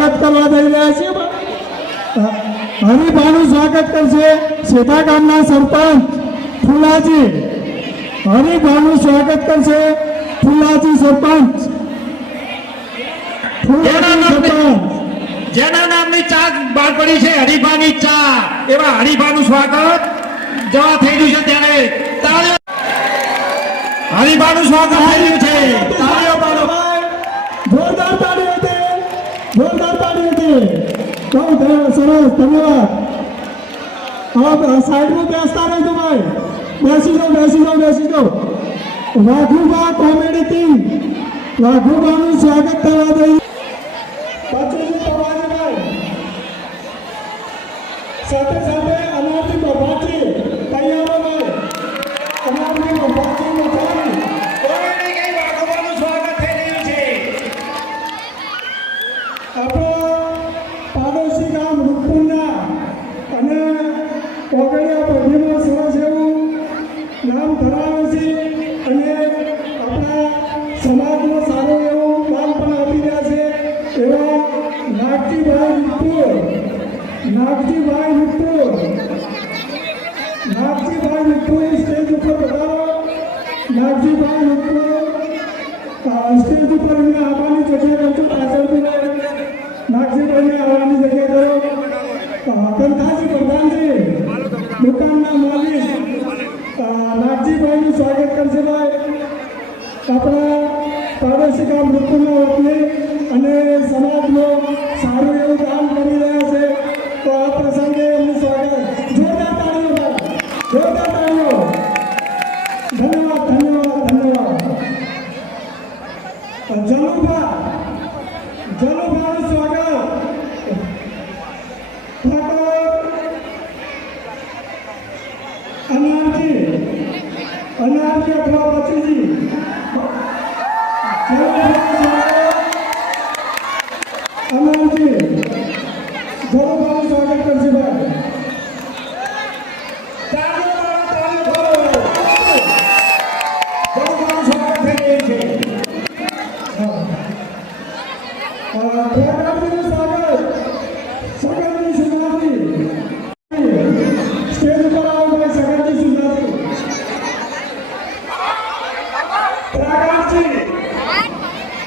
સ્વાગત કરવા જઈ રહ્યા છીએ. હરિભાનું સ્વાગત કરશે સેતા ગામના સરપંચ ફુલાજી. હરિભાનું સ્વાગત કરશે ફુલાજી સરપંચ. જેના નામની ચા બહાર પડી છે હરિભાની ચા એવા હરિભાનું સ્વાગત જવા થઈ રહ્યું છે ત્યારે હરિભાનું સ્વાગત થઈ રહ્યું છે. જોરદાર તાળી હતી બહુ સરસ, ધન્યવાદ. હવે સાઈડમાં બેસતા રહેજો ભાઈ. બેસી જાઓ બેસી જાઓ બેસી જાઓ. વાઘુબા કોમેડી ટીમ. વાઘુબાનું સ્વાગત થવા દઈ સાથે સાથે અનારજી કોગળિયા પેઢીમાં સરસ એવું નામ ધરાવે છે અને આપણા સમાજનો સારું એવો નામ પણ આપી રહ્યા છે એવા નાગજીભાઈ વિઠ્ઠલ નાગજીભાઈ વિઠ્ઠલ નાગજીભાઈ વિઠ્ઠલ સ્ટેજ ઉપર બતાવો નાગજીભાઈ વિઠ્ઠલ સ્ટેજ ઉપર એમને આવવાની જગ્યા કરજો પાછળથી નાગજીભાઈને આવવાની જગ્યા કરો કંથાજી પ્રધાનજી દુકાનના માલિક નાગજીભાઈનું સ્વાગત કરશે ભાઈ. આપણા પ્રાદેશિકા મૃત્યુના વતી અને સમાજનું સારું એવું કામ કરી રહ્યા છે. તો આ પ્રસંગે એમનું સ્વાગત. જોરદાર તાળીઓ. જોરદાર તાળીઓ. ધન્યવાદ. しい。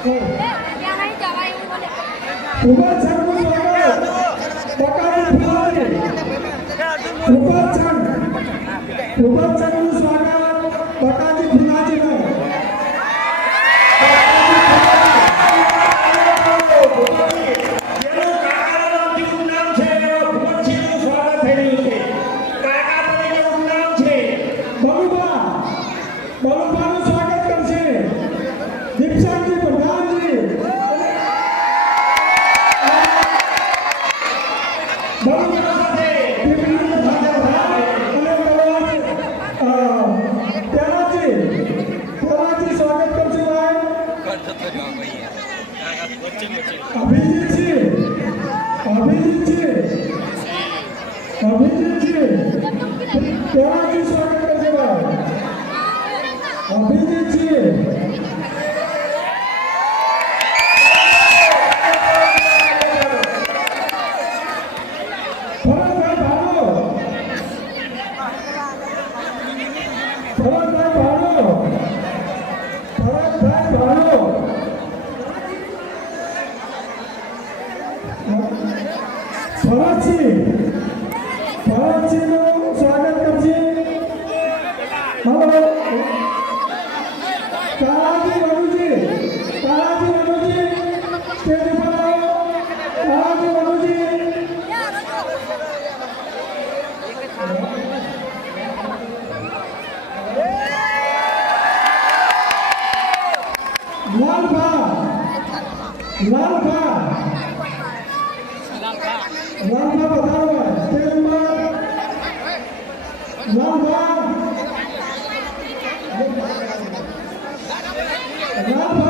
Upacara, upacara, upacara, upacara, upacara, upacara, upacara, upacara, upacara, upacara, upacara, upacara, પ્યારાજી સ્વાગત કરશે ભાઈ અભિજીતજી ભરતભાઈ ભાલો ભરતભાઈ लंका लंका बता रहा है stage number Lanka Lanka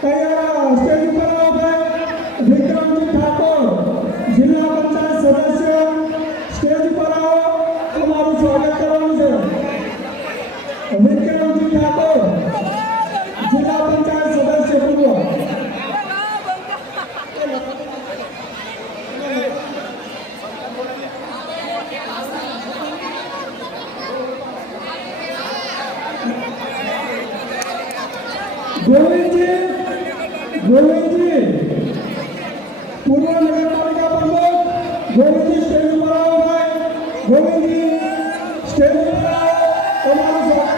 Pega lá, seja o হয়েছে পুরুলিয়া নগরপালিকা প্রমুখ গোবিন্দী স্টেজ উপর গোবিন্দী স্টেজ উপর তোমার